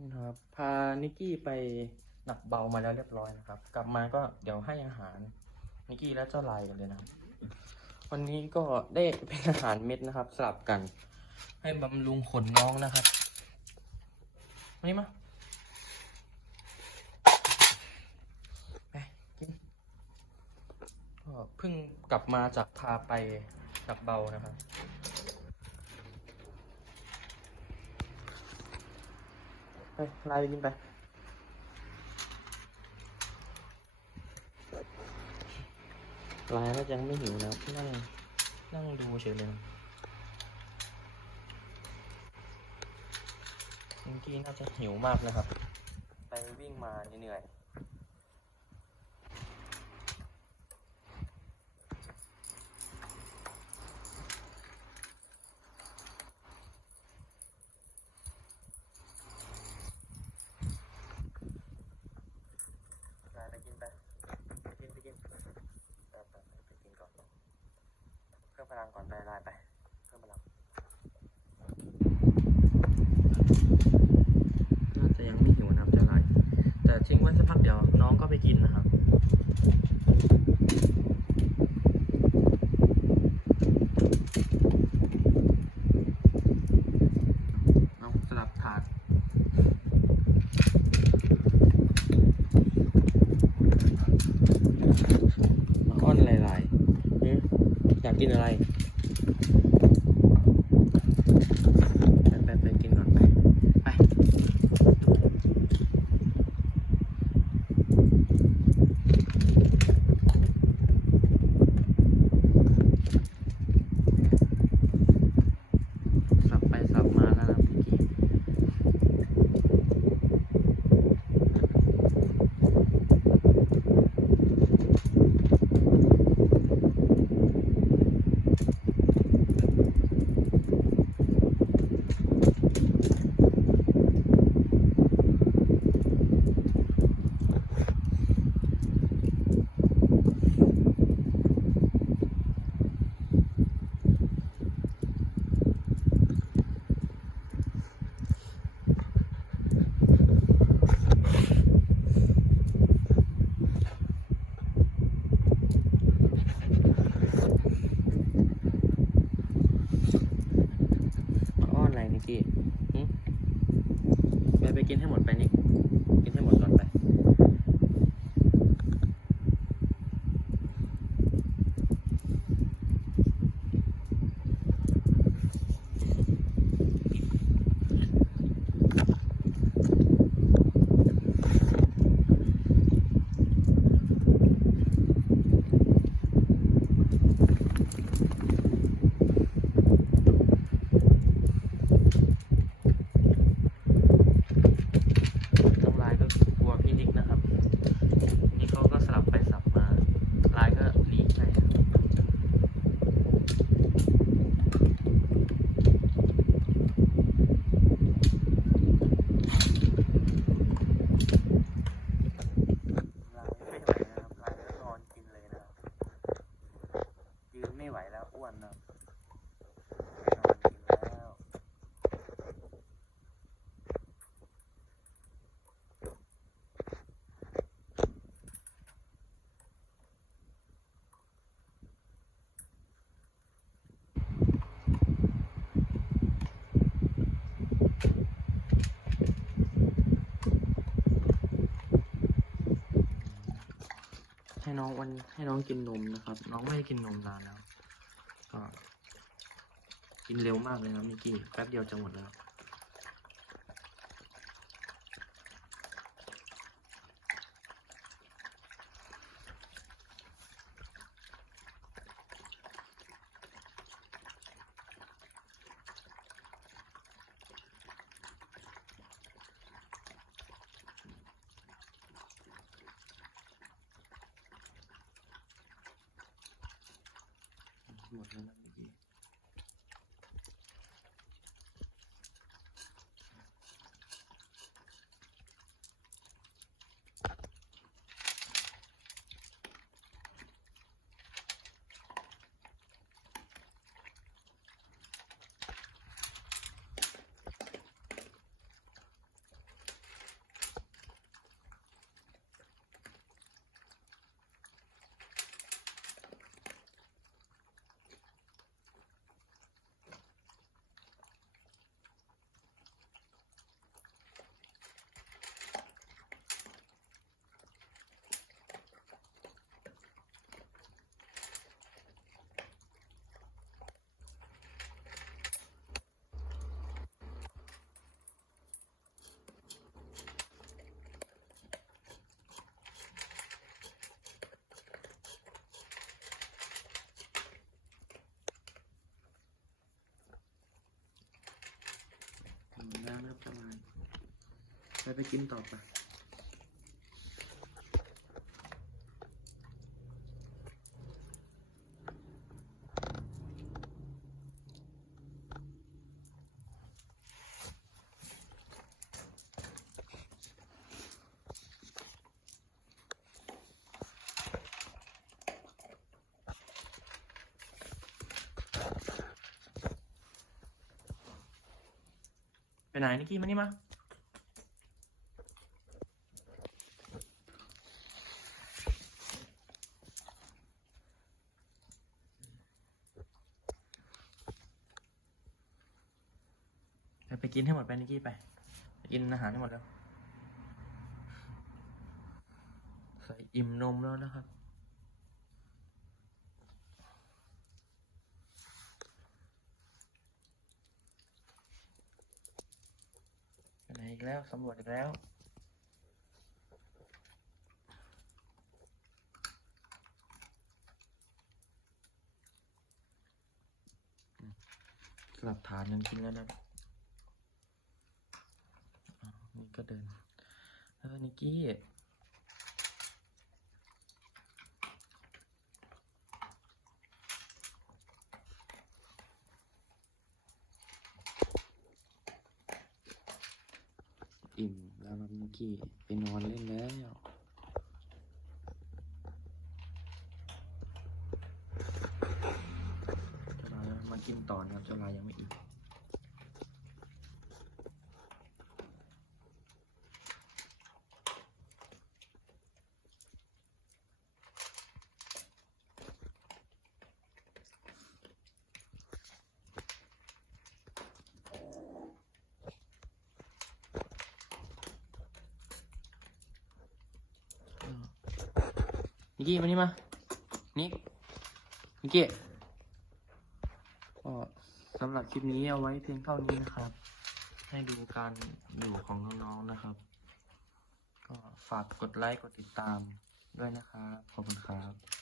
นี่นะครับ พานิกกี้ไปหนักเบามาแล้วเรียบร้อยนะครับ กลับมาก็เดี๋ยวให้อาหาร นิกกี้และเจ้าลายกันเลยนะครับ วันนี้ก็ได้เป็นอาหารเม็ดนะครับ สลับกัน ให้บำรุงขนน้องนะครับมานี่มาไปกินก็เพิ่งกลับมาจากพาไปหนักเบานะครับ ไปไล่ไปกินไปไลายก็ยังไม่หิวนะนั่ง นั่งดูเฉยเลยเมื่อกี้น่าจะหิวมากนะครับ ไปวิ่งมาเหนื่อยไลน์ไปกินไปไปกินไปกิน ไปไปไปไปกินก่อนเพิ่มพลังก่อนไปไลน์ไป เพิ่มพลังน่าจะยังไม่หิวนะครับจะไลน์แต่ ทิ้งไว้สักพักเดี๋ยวน้องก็ไปกินนะครับ ให้น้องวันให้น้องกินนมนะครับ น้องไม่ได้กินนมนานแล้วก็กินเร็วมากเลยนะมิกกี้แป๊บเดียวจะหมดแล้ว หม ไปกินต่อไปไปไหนนิกกี้มานี่มา กินให้หมดไปนิกกี้ไปไปกินอาหารให้หมดแล้วใส่อิ่มนมแล้วนะครับ ไหนอีกแล้วสำรวจอีกแล้วหลักฐานยังทิ้งแล้วนะานี่ ก็เดินเออนิกกี้อิ่มแล้วครับนิกกี้ไปนอนเล่นแล้วมากินต่อนะครับเจ้าลายยังไม่อิ่ม นิกกี้มานี่มา นิกนิกกี้ก็สำหรับคลิปนี้เอาไว้เพียงเท่านี้นะครับ ให้ดูการอยู่ของน้องๆนะครับ ก็ฝากกดไลค์กดติดตามด้วยนะครับ ขอบคุณครับ